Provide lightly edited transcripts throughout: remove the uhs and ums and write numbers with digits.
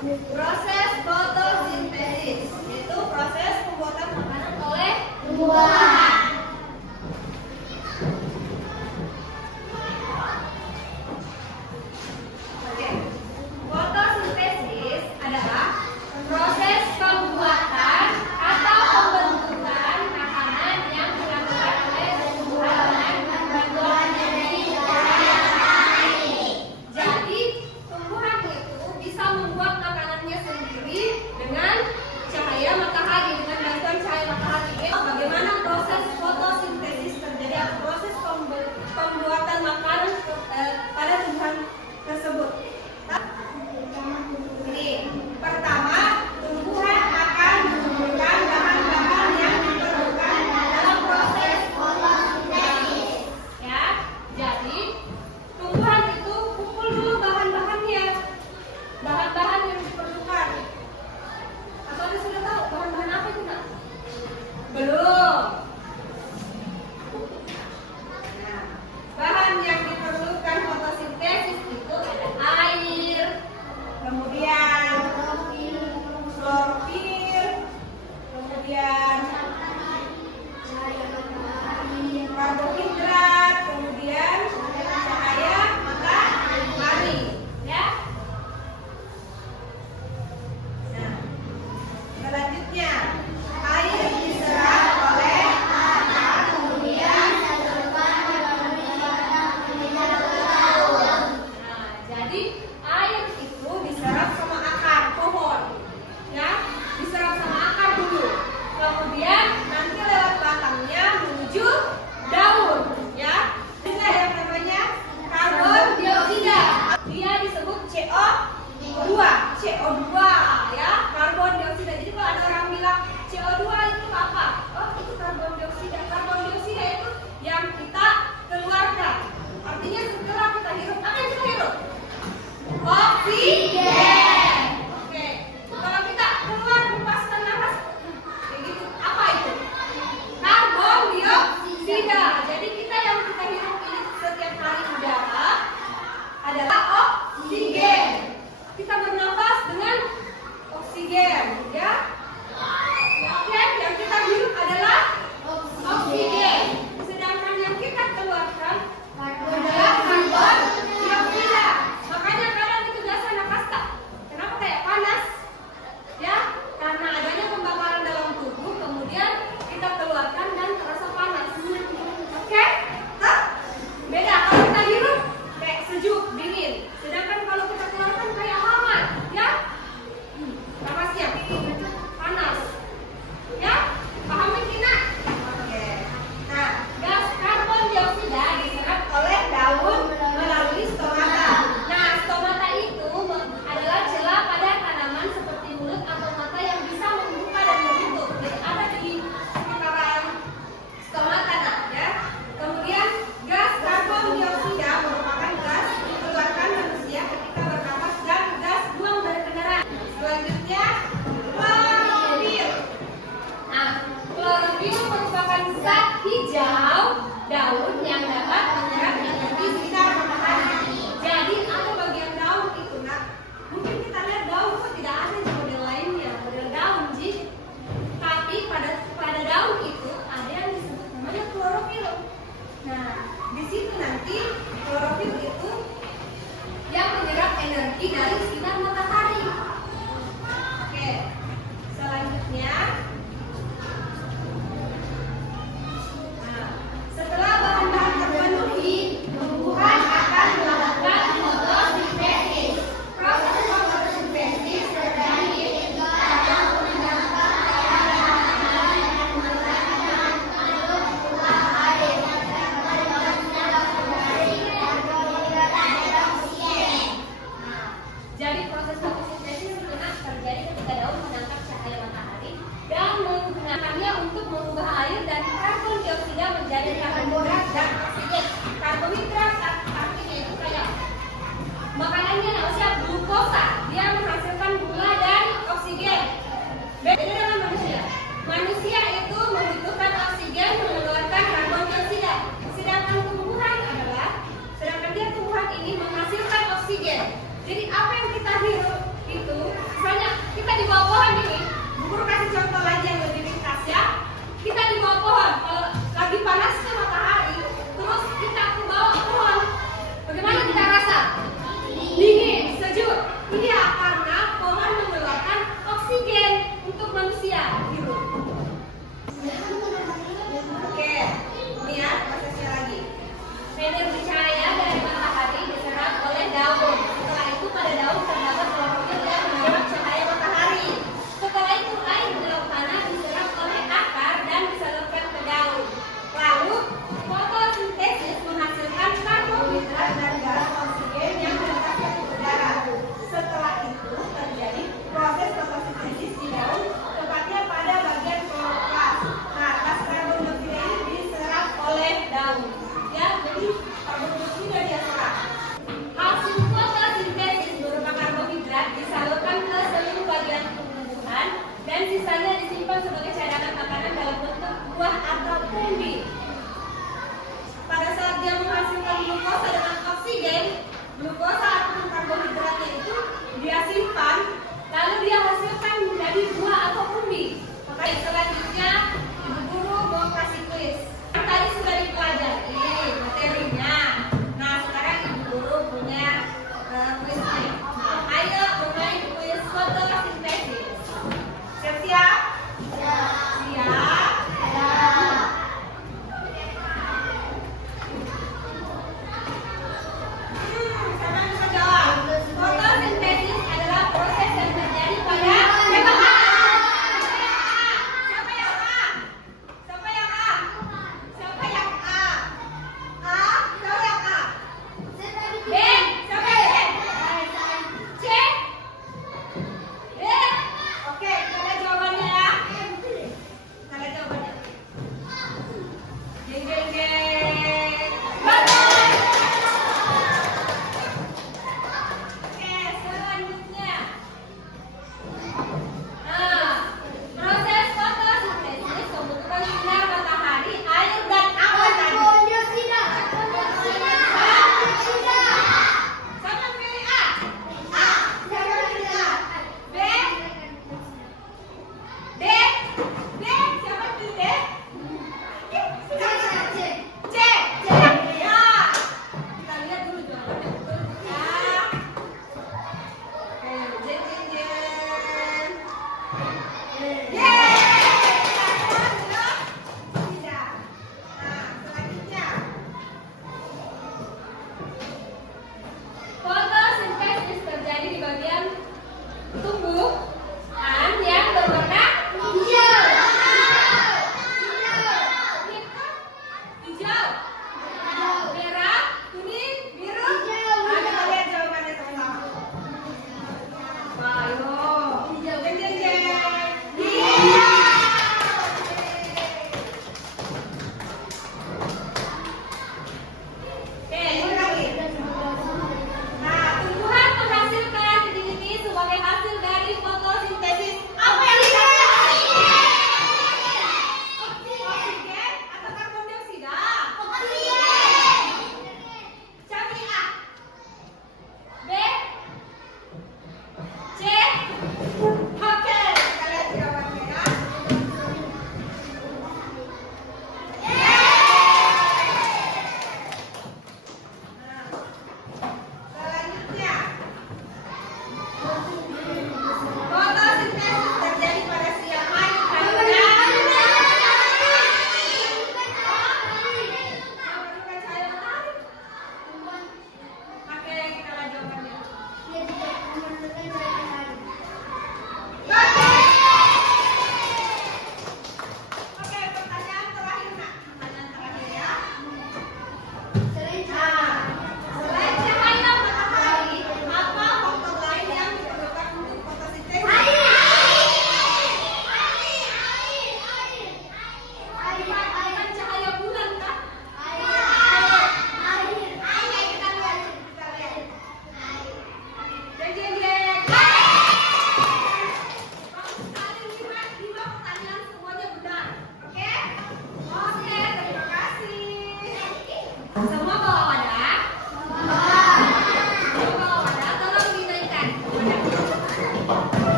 Proses fotosintesis yaitu proses pembuatan makanan oleh tumbuhan. Oke. Fotosintesis adalah proses pembuatan atau pembentukan makanan yang dilakukan oleh tumbuhan dengan bantuan energi cahaya matahari. Jadi, tumbuhan itu bisa membuat makanannya sendiri dengan cahaya matahari, dengan bantuan cahaya matahari. Bagaimana proses fotosintesis terjadi atau proses pembuatan makanan pada tumbuhan tersebut? Ini pertama, tumbuhan akan mengumpulkan bahan-bahan yang diperlukan dalam proses fotosintesis. Ya, jadi tumbuhan itu kumpul dulu bahan-bahannya, bahan-bahan yang diperlukan. Atau Anda sudah tahu bahan-bahan apa itu, Nak? Belum. Nah, bahan yang diperlukan fotosintesis itu ada air, kemudian klorofil, kemudian karbohidrat, kemudian cahaya matahari, ya. Nah, selanjutnya air diserap oleh akar, kemudian jadi air itu diserap sama akar pohon, ya, diserap sama akar dulu. Kemudian nanti lewat batangnya menuju daun, ya. Ini yang namanya karbon dioksida. Dia disebut CO2, ya, karbon dioksida. Jadi kalau ada orang bilang CO2 itu apa? Oh, itu karbon dioksida. Karbon dioksida itu yang kita keluarkan. Artinya setelah kita hirup, apa yang kita hirup? Oksigen. Oke. Kalau kita keluar lepaskan nafas, kayak gitu. Apa itu? Karbon dioksida. Jadi kita yang kita hirup ini setiap hari udara adalah oksigen. Kita bernafas dengan oksigen, ya. Oke, yang kita hirup adalah oksigen. Sedangkan yang kita keluarkan adalah karbon dioksida. Makanya kadang itu biasa nafas tak. Kenapa kayak panas? Ya, karena adanya pembakaran dalam tubuh, kemudian kita keluarkan dan terasa panas. Oke? Hah? Beda kalau kita hirup kayak sejuk, dingin. Sedangkan kalau kita keluarkan kayak hangat, ya? Nafasnya. manusia hidup. Oke, ini ya prosesnya lagi. Media bercahaya dari matahari diserap oleh daun. Setelah itu pada daun terdapat klorofil yang menyerap cahaya matahari. Setelah itu air di laut tanah diserap oleh akar dan disalurkan ke daun. Lalu fotosintesis menghasilkan karbohidrat dan gas oksigen yang menetaskan ke udara. Setelah itu terjadi proses fotosintesis di daun, tepatnya pada bagian kloroplas. Nah, gas karbon dioksida ini diserap oleh daun. Ya, jadi karbon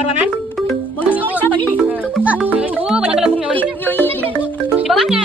keluar ruangan. Siapa gini? Banyak gelembungnya. Di bawahnya.